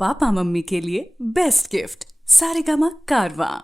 Papa mummy के लिए best gift Saregama कारवां।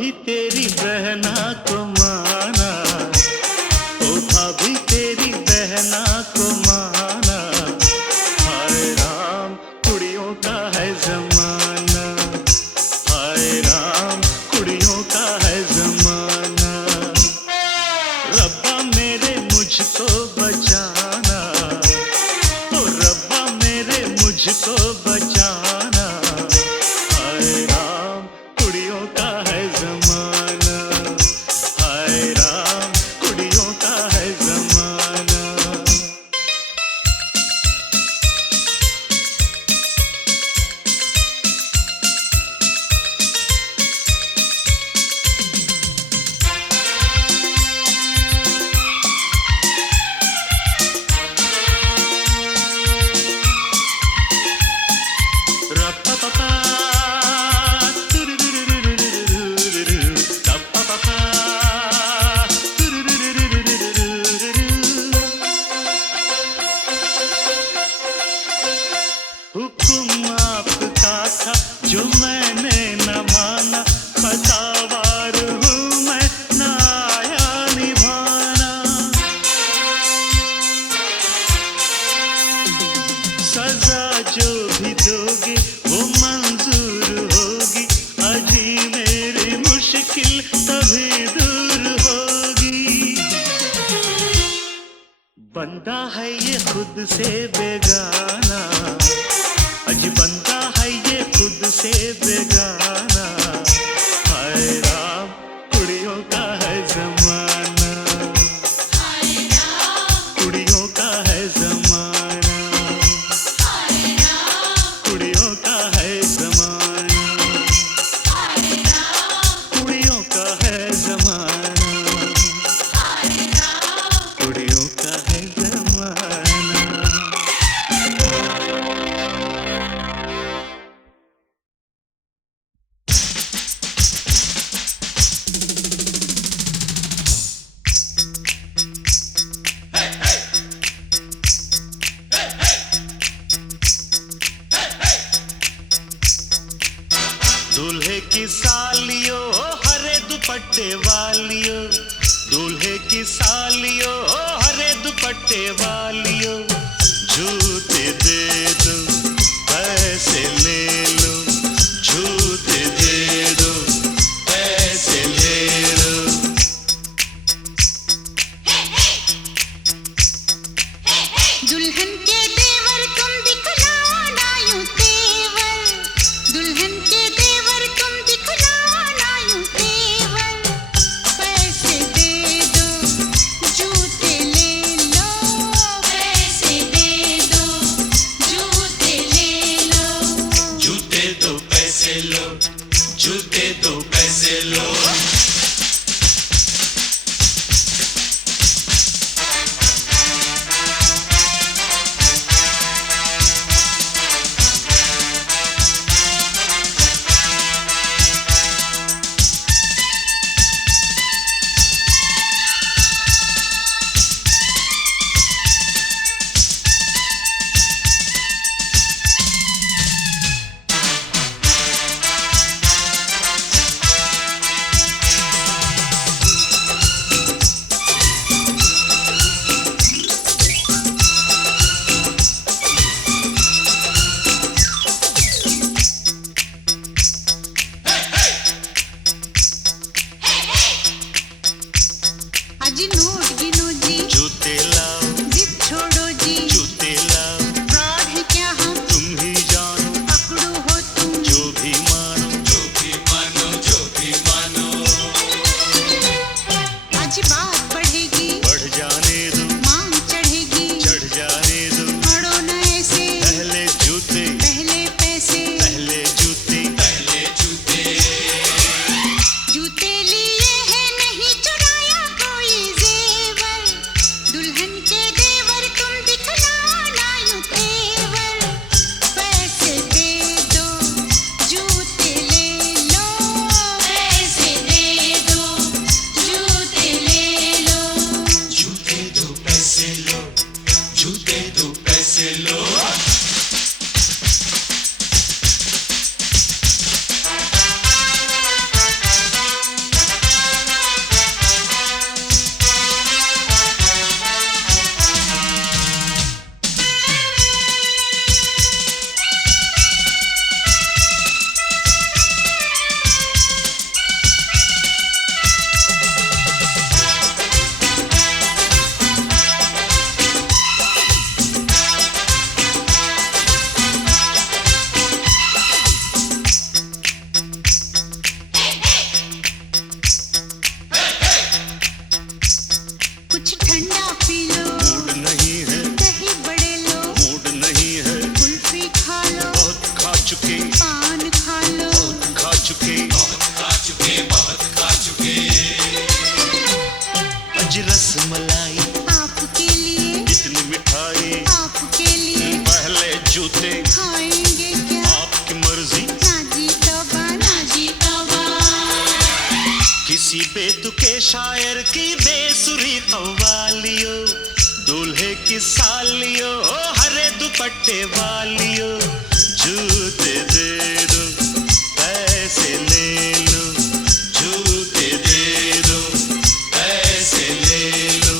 भाभी तेरी बहना को माना, ओ भाभी तेरी बहना को माना। हाय राम कुड़ियों का है जमाना, हाय राम कुड़ियों का है जमाना। रब्बा मेरे मुझको बचाना, ओ रब्बा मेरे मुझको बचाना। हाय राम कुड़ियों का है जमाना, हाय राम कुड़ियों का है जमाना। रप्पा हुक्म आपका था जो मैंने न माना, खतावार हूँ मैं न आया निभाना। सजा जो भी दोगे वो मंजूर होगी, अजी मेरी मुश्किल तभी दूर होगी। बंदा है ये खुद से बेगाना, अजी बंदा है ये खुद से बेगाना। हाय राम कुड़ियों का है जमाना, हाय राम कुड़ियों का है जमाना, हाय राम कुड़ियों का है जमाना, हाय राम कुड़ियों का है जमाना, हाय राम कुड़ियों का है जमाना। दूल्हे की सालियों हरे दुपट्टे वालियों, दूल्हे की सालियों हरे दुपट्टे वालियों। जूते दे दो पैसे ले लो, जूते दे दो पैसे ले लो। दुल्हन के देवर तुम दिखलाओ ना यूं तेवर, दुल्हन के देवर तुम दिखलाओ ना यूं तेवर। पैसे दे दो जूते ले लो, पैसे दे दो जूते ले लो। जूते दो पैसे लो, जूते दो पैसे लो। अजी नोट गिनो जी, जूते लाओ, जिद छोड़ो जी, जूते लाओ, फ्रॉड है क्या हम, तुम ही जानो, पकड़ो हो तुम। जो भी मानो, जो भी मानो, जो भी मानो। आज बात बढ़ेगी, बढ़ जाने दो, मांग चढ़ेगी, चढ़ जाने दो। पढ़ो न ऐसे, पहले जूते, पहले पैसे, पहले जूते, पहले जूते। जूते लिए हैं नहीं चुराया कोई जेवर, दुल्हन के देवर तुम दिखलाओ ना यूं तेवर। पैसे दे दो जूते ले लो, पैसे दे दो जूते ले लो। रसमलाई, आपके लिए इतनी मिठाई, आपके लिए पहले जूते खाएंगे क्या? आपकी मर्जी, नाजी तौबा नाजी तौबा। किसी बेतुके शायर की बेसुरी कव्वालियों, दूल्हे की सालियों, ओ हरे दुपट्टे वालियों, जूते दे दो पैसे ले लो, जूते दे दो पैसे ले लो।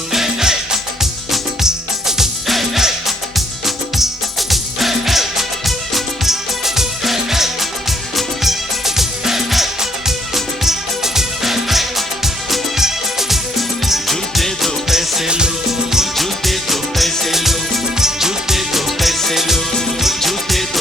जूते दो पैसे लो, जूते दो पैसे लो, जूते दो पैसे लो, जूते दो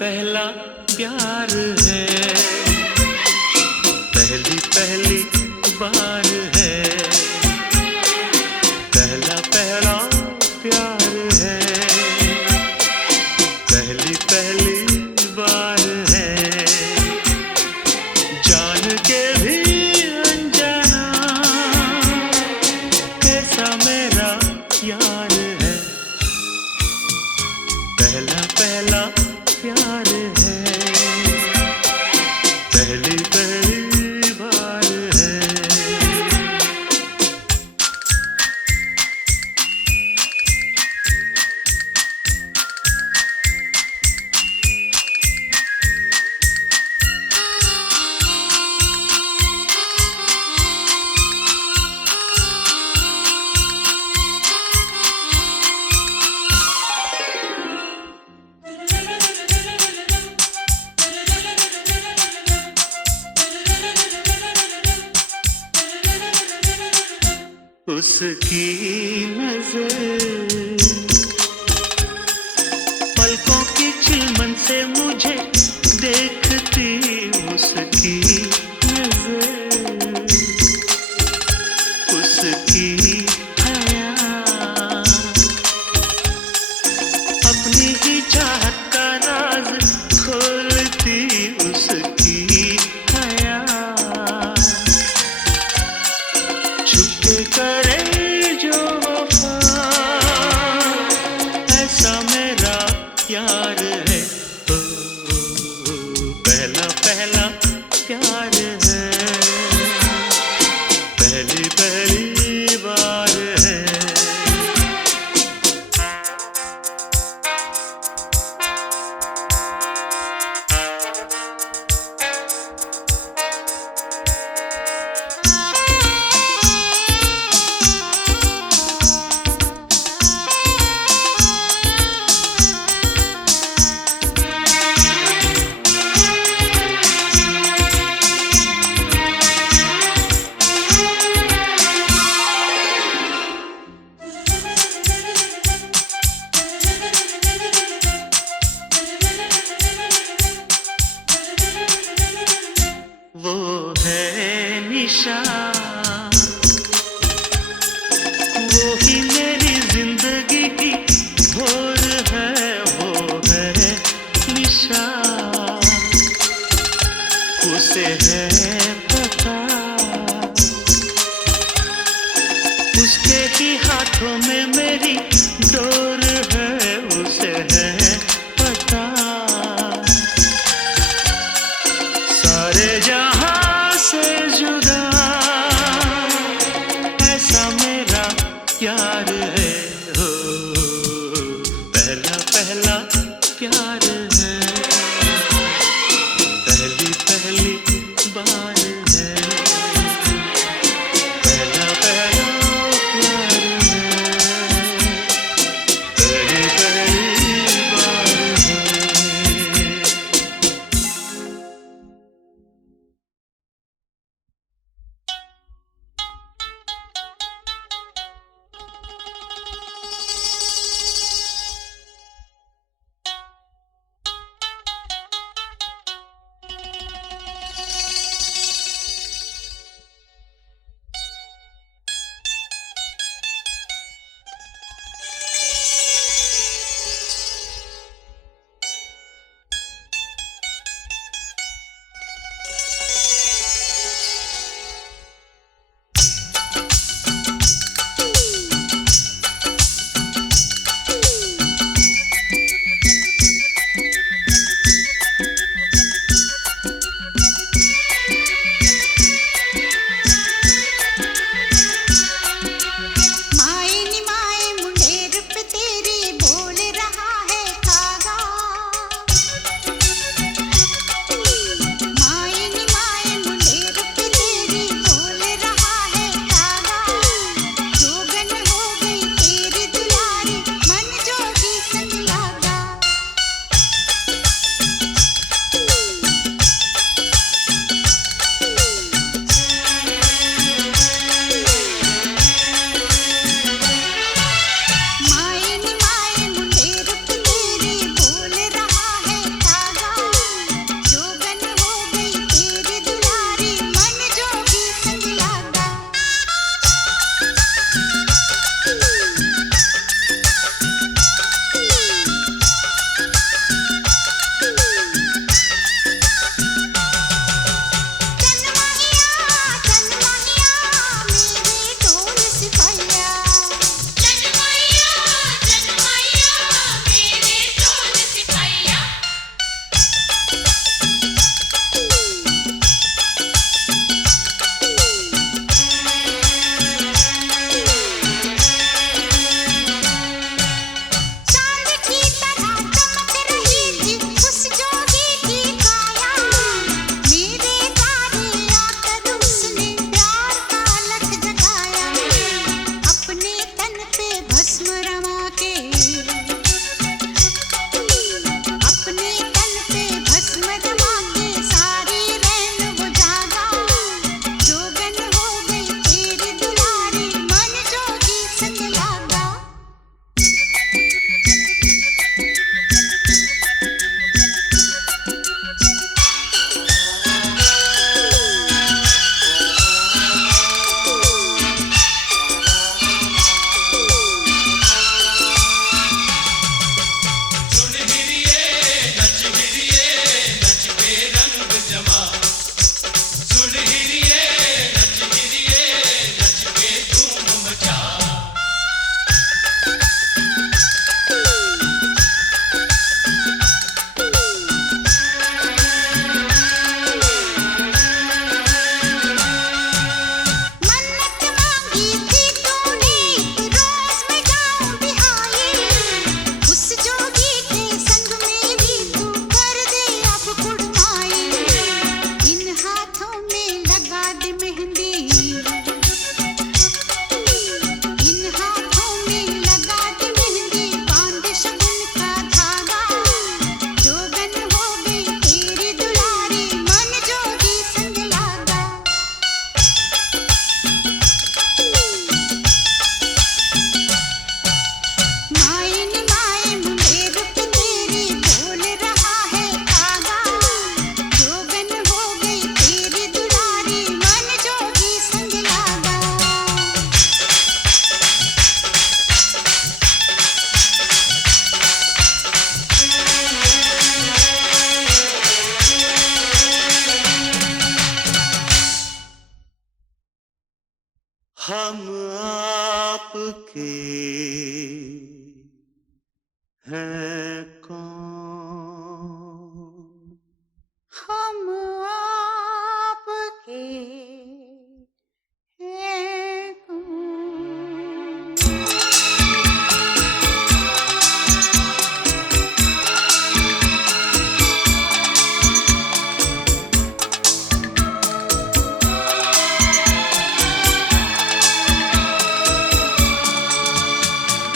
पहला प्यार है, पहली पहली बार है, पहला पहला प्यार है, पहली पहली बार है, जान के भी अनजाना कैसा मेरा यार है, पहला पहला प्यार है, पहली पहली बार है। उसकी नजर पलकों की चिलमन से मुझे देखती, उसकी नजर उसकी हया अपनी ही चाहत का राज खोलती, उसकी हया छुपके करे जो वफा ऐसा मेरा यार है, ओ, पहला पहला प्यार है, पहली पहली बार है। वो है निशा, वो ही मेरी जिंदगी की भोर है, वो है निशा, उसे है पता, उसके ही हाथों में मेरी डोर है, उसे है पता, सारे जहां से जुदा ऐसा मेरा यार है, हो पहला पहला प्यार है, पहली पहली बार हम आपके हैं कौन, हम आपके हैं कौन।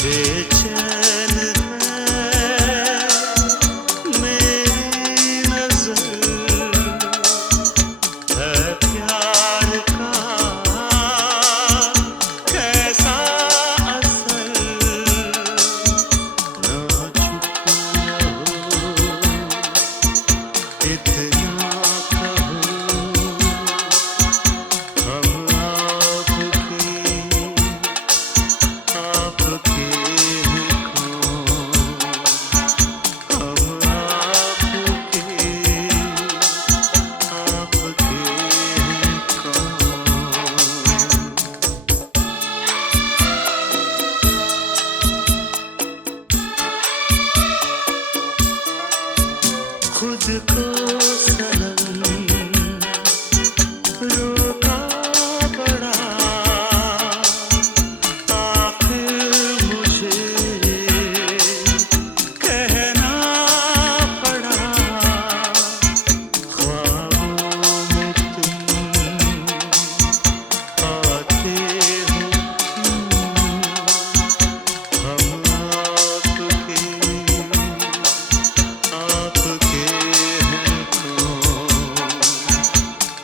बेचैन है मेरी नजर, है प्यार का कैसा असर, ना चुप रहो इतना कहो, हम आपके हैं कौन, हम आपके हैं कौन। खुद को सनम रोका पड़ा, आखिर मुझे कहना पड़ा, ख्वाबों में तुम आते हो क्यों, हम आपके हैं कौन,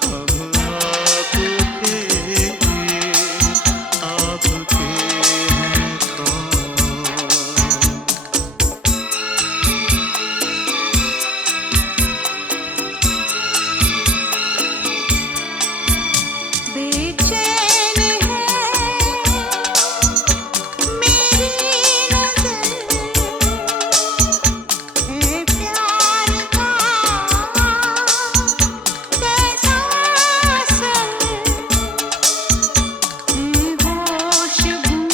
हम आपके हैं कौन। बेचैन है मेरी नजर, है प्यार का कैसा असर, है होश गुम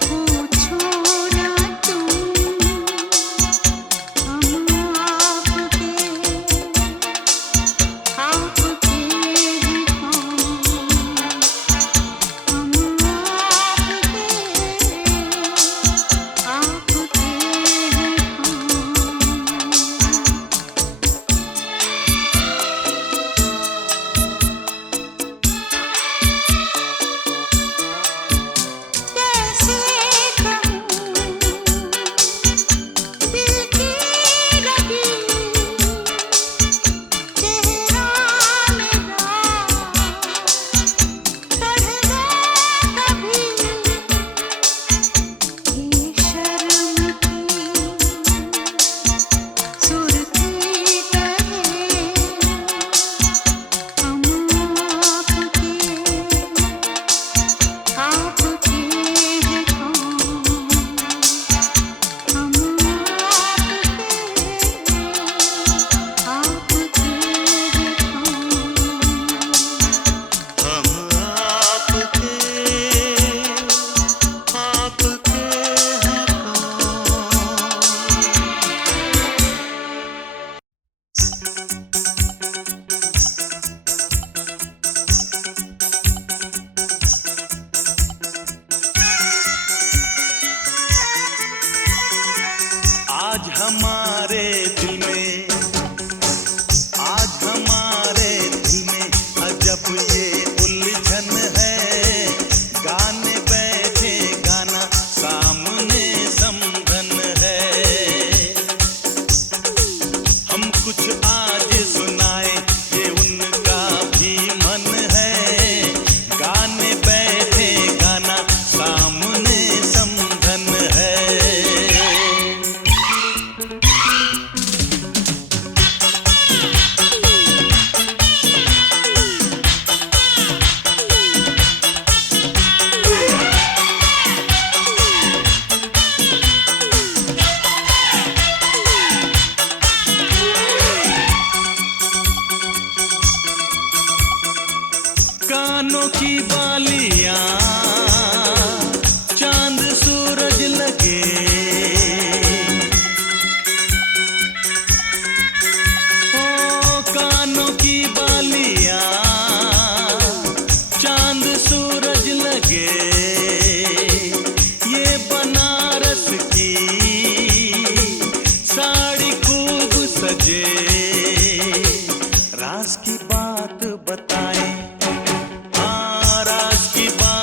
पूछो ना तुम, हम आपके हैं आज हमारे दिल में, आज हमारे दिल में अजब ये उलझन है, गाने बैठे गाना सामने समधन है, हम कुछ आज सुनाए ये उनका भी मन है, गाने बैठे गाना सामने समधन है। कानों की बालियां चांद सूरज लगे, ओ कानों की बालियां चांद सूरज लगे, ये बनारस की साड़ी खूब सजे, राज की बात बताए, हाँ राज की बात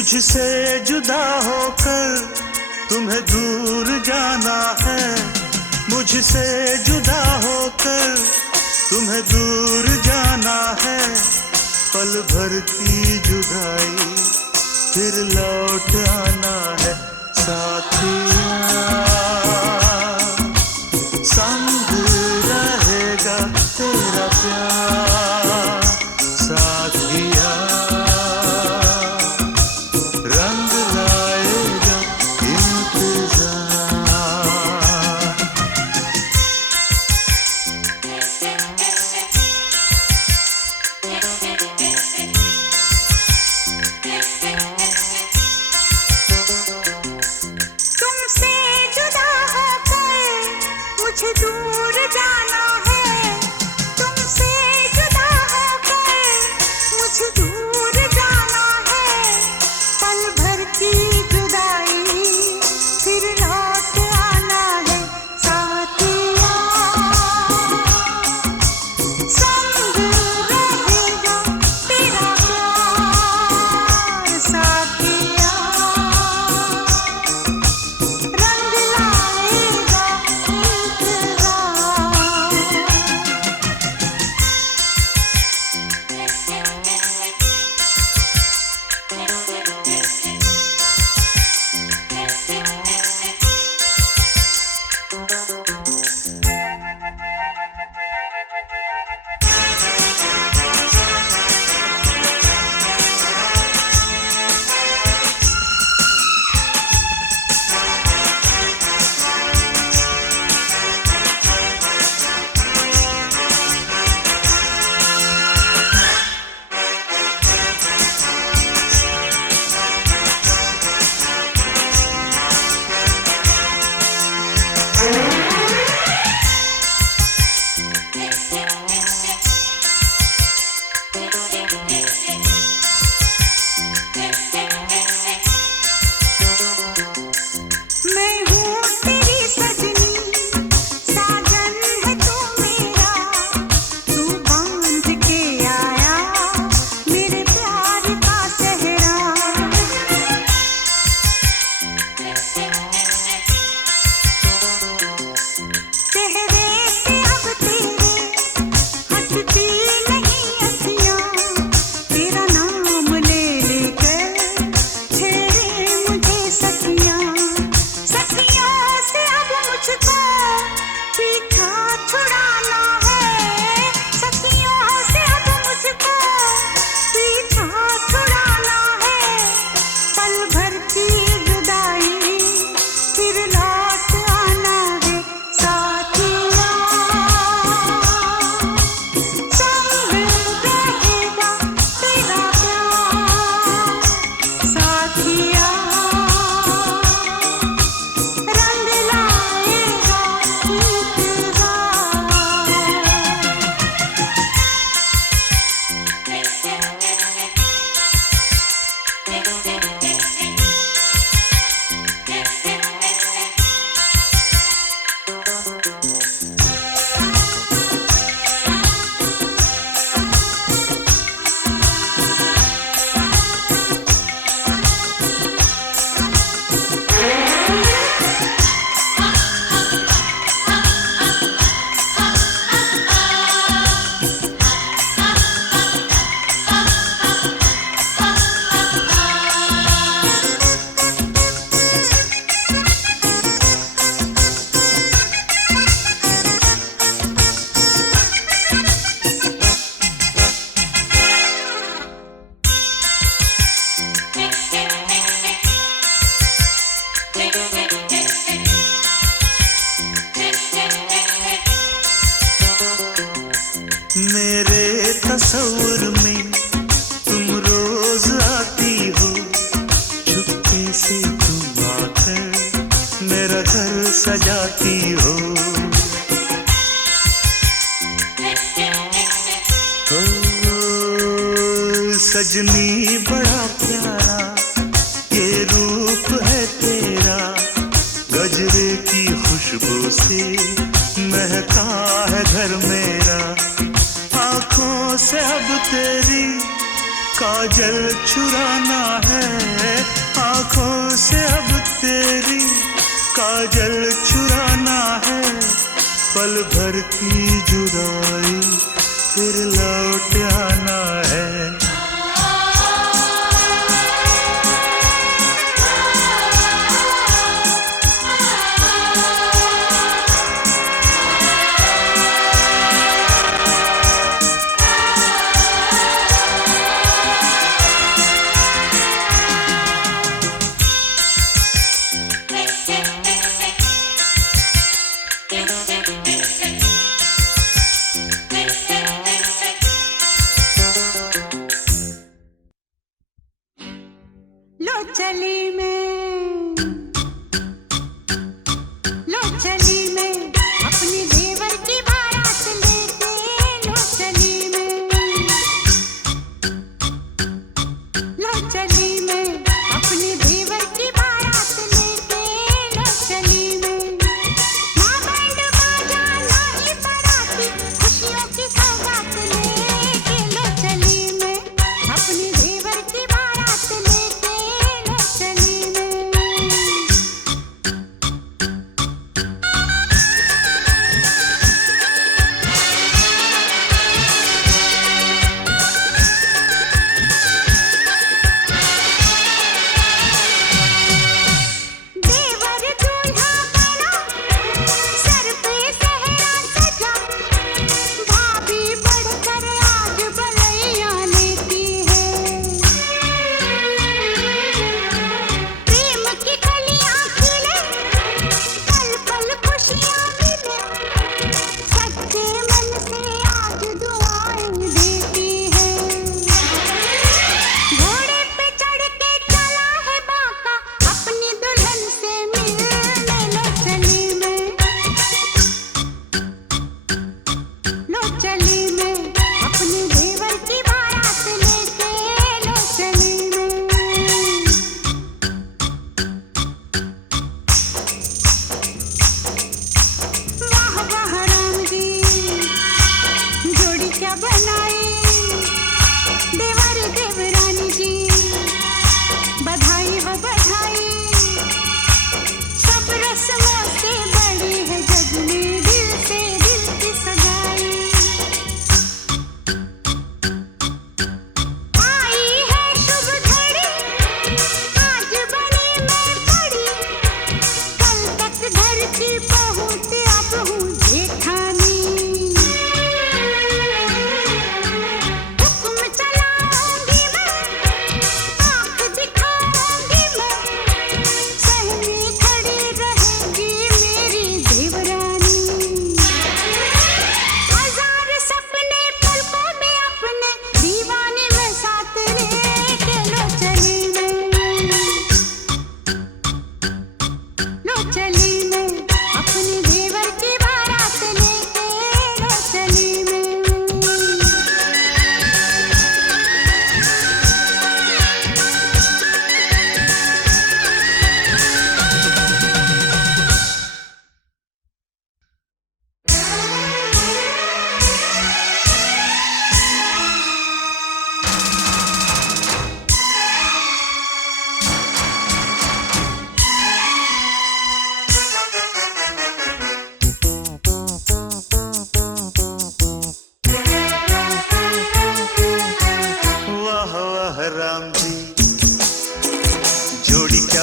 मुझसे जुदा होकर तुम्हें दूर जाना है, मुझसे जुदा होकर तुम्हें दूर जाना है। पल भर की जुदाई फिर लौट आना है। साथिया संग रहेगा तेरा प्यार, साथिया रंग लाएगा इंतजार। तुमसे जुदा होकर मुझे दूर जाना है, तुमसे जुदा होकर मुझे दूर जाना है। पल भर की जुदाई फिर लौट आना है। साथिया संग रहेगा तेरा प्यार, साथिया रंग लाएगा इंतजार। मैं हूँ तेरी सजनी, साजन है तू मेरा, तू बांध के आया मेरे प्यार का सेहरा। चेहरे से अब तेरे हटती नहीं अखियाँ, तेरा नाम ले लेकर छेड़े मुझे सखियाँ। सखियों से अब मुझको पीछा छुड़ाना है, सखियों से अब मुझको पीछा छुड़ाना है। पल भर की जुदाई फिर लौट आना है। साथिया संग रहेगा तेरा प्यार, साथिया रंग लाएगा इंतजार। मेरे तस्वीर में तुम रोज आती हो, चुपके से तुम आकर मेरा घर सजाती हो। सजनी बड़ा प्यारा ये रूप है तेरा, गजरे की खुशबू से महका है घर मेरा। आँखों से अब तेरी काजल चुराना है, काजल चुराना है, पल भर की जुदाई फिर लौट आना है।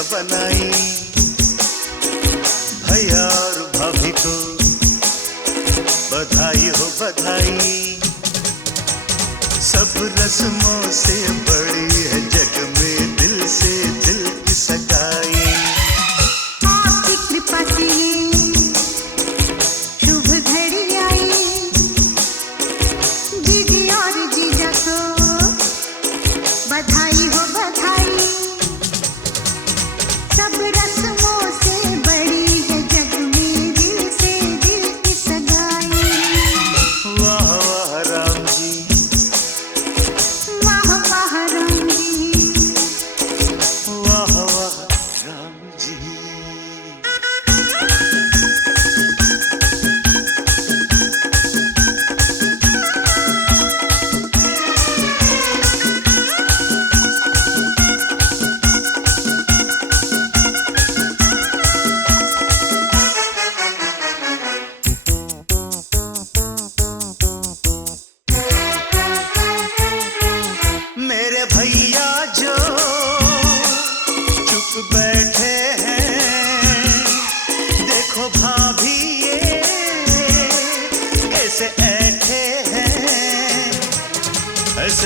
बनाई भैया और भाभी को बधाई हो बधाई। सब रस्मों से बड़ी है जग में दिल से दिल की सगाई। आपकी कृपा से शुभ घड़ी आई, दीदी और जीजा को बधाई हो बधाई। सब रस्मों से बड़ी है जग में दिल से दिल की सगाई। वाह वाह राम जी, वाह वाह राम जी,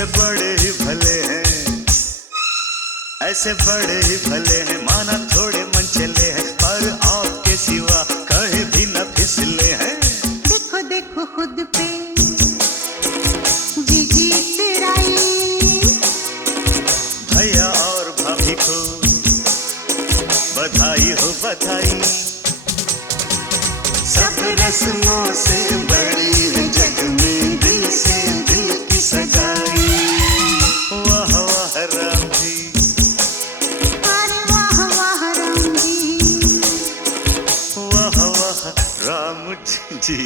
ऐसे बड़े ही भले हैं, ऐसे बड़े ही भले हैं, माना थोड़े मन चले हैं, पर आपके सिवा कहीं भी न फिसले हैं। देखो देखो खुद पे जीजी इतराई, भैया और भाभी को बधाई हो बधाई। सब रस्मों से बड़ी है जग में दिल से दिल की सगाई। वाह वाह राम जी, अरे वाह वाह राम जी, वाह वाह राम जी।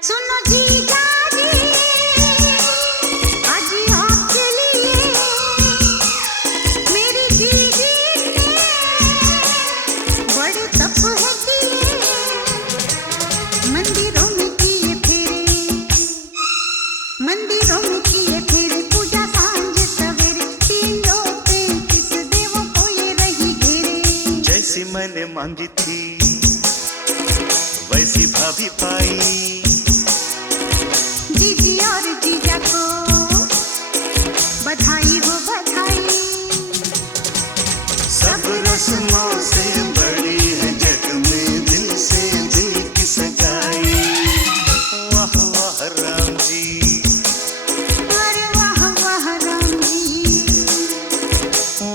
सुनो जीजा जी, आज आपके लिए मेरी जीजी ने बड़े तप है किए, मंदिरों में किए फेरे, मंदिरों में किए फेरे, पूजा सांझ सवेरे, 3 ज्योतिर्लिंग देवों को ये रही घेरे। जैसी मैंने मांगी थी वैसी भाभी पाई। जीजी और जीजा को बधाई हो बधाई। सब रस्मों से बड़ी है जग में दिल से दिल की सगाई। वाह वाह राम जी, अरे वाह वाह राम जी,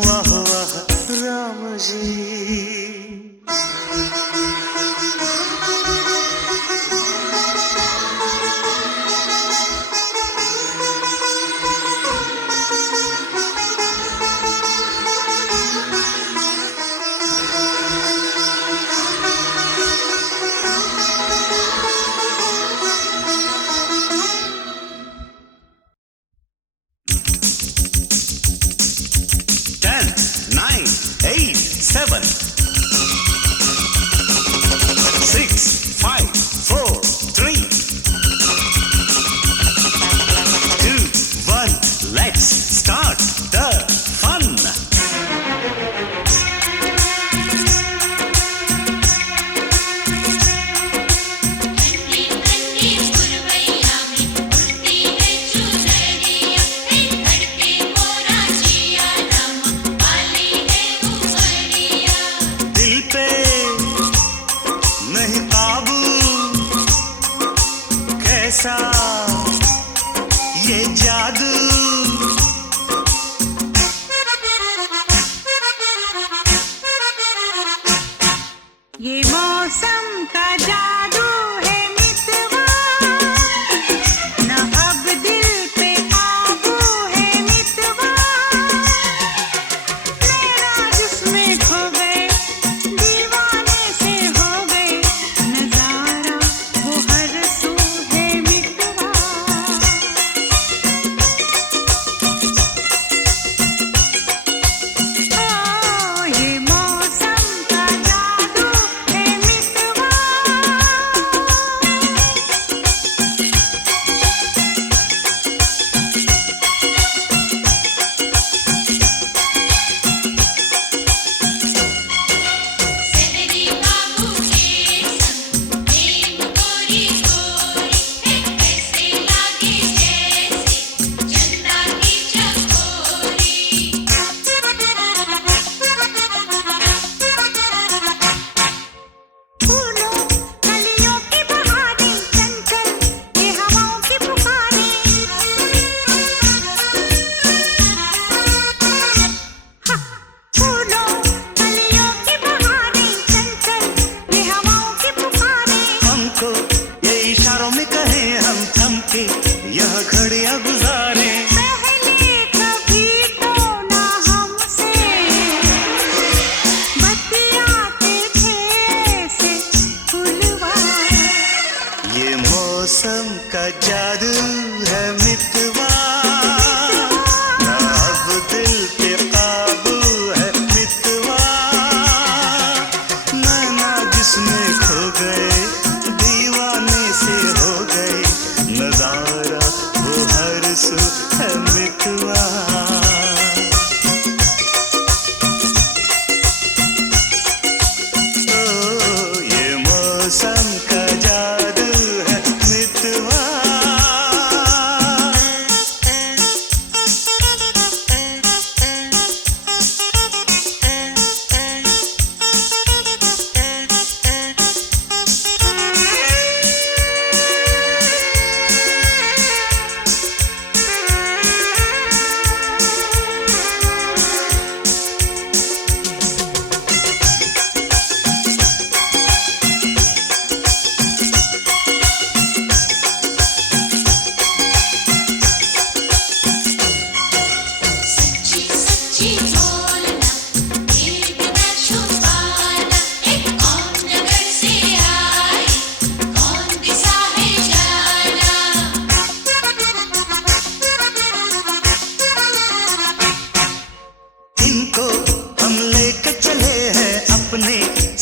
वाह वाह राम जी।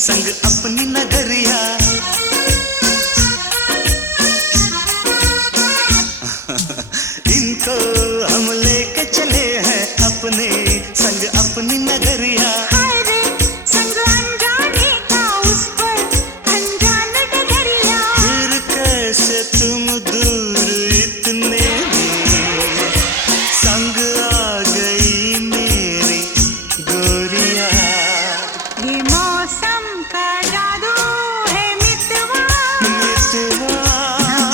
संग अपनी नगरिया। इनको हम लेके चले हैं अपने संग अपनी नगरिया। संग अनजाने का उस पर अनजान डगरिया। फिर कैसे तुम दूर इतने में संग आ गई मेरी गोरिया। ये मौसम का जादू है मितवा, मितवा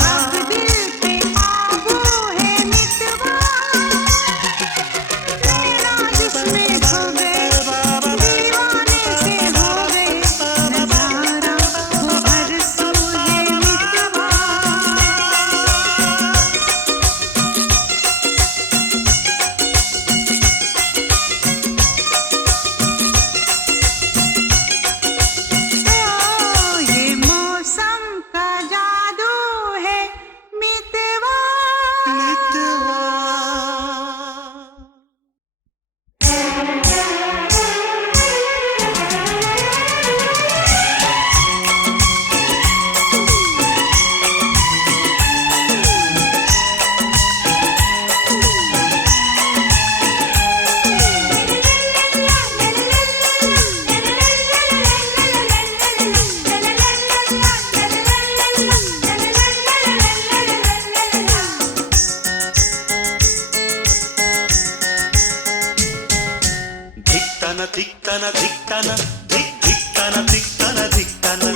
अब दिल पे काबू है मितवा। तेरा जिसमें खो गए, दीवाने से हो गए, नजारा वो बरसों है मितवा। ये मौसम का जादू है मितवा। मितवा। धिक्ताना धिक्ताना धिक धिक्ताना धिक्ताना धिक्ताना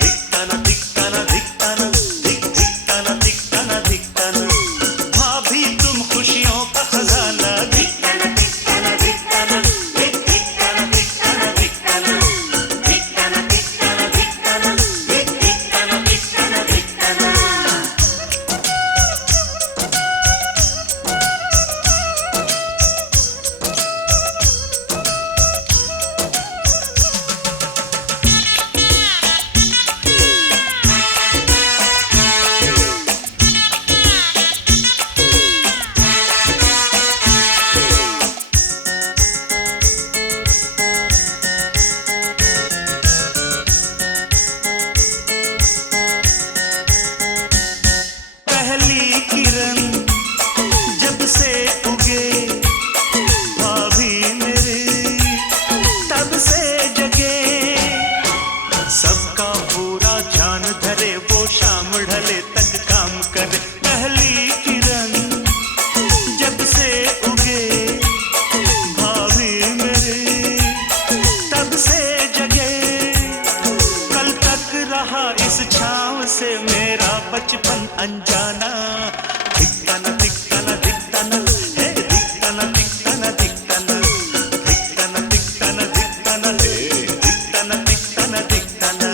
धिक्ताना धिक्ताना धिक्ताना धिक धिक्ताना धिक्ताना धिक्ताना। भाभी तुम खुशियों का खजाना। धिक्ताना धिक्ताना धिक्ताना धिक धिक्ताना धिक्ताना धिक्ताना धिक्ताना धिक्ताना धिक्ताना धिक धिक्ताना धिक्ताना धिक्ताना। पहली किरण जब से उगे भाभी मेरी तब से जगे। सबका पूरा ध्यान धरे वो शाम ढले तक काम करे। पहली किरण जब से उगे भाभी मेरी तब से जगे। कल तक रहा इस छाँव से मेरा बचपन अनजाना। धिक्ताना धिक्ताना धिक्ताना हे धिक्ताना धिक्ताना धिक्ताना धिक्ताना धिक्ताना धिक्ताना हे धिक्ताना धिक्ताना धिक्ताना।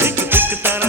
धिक धिक ताना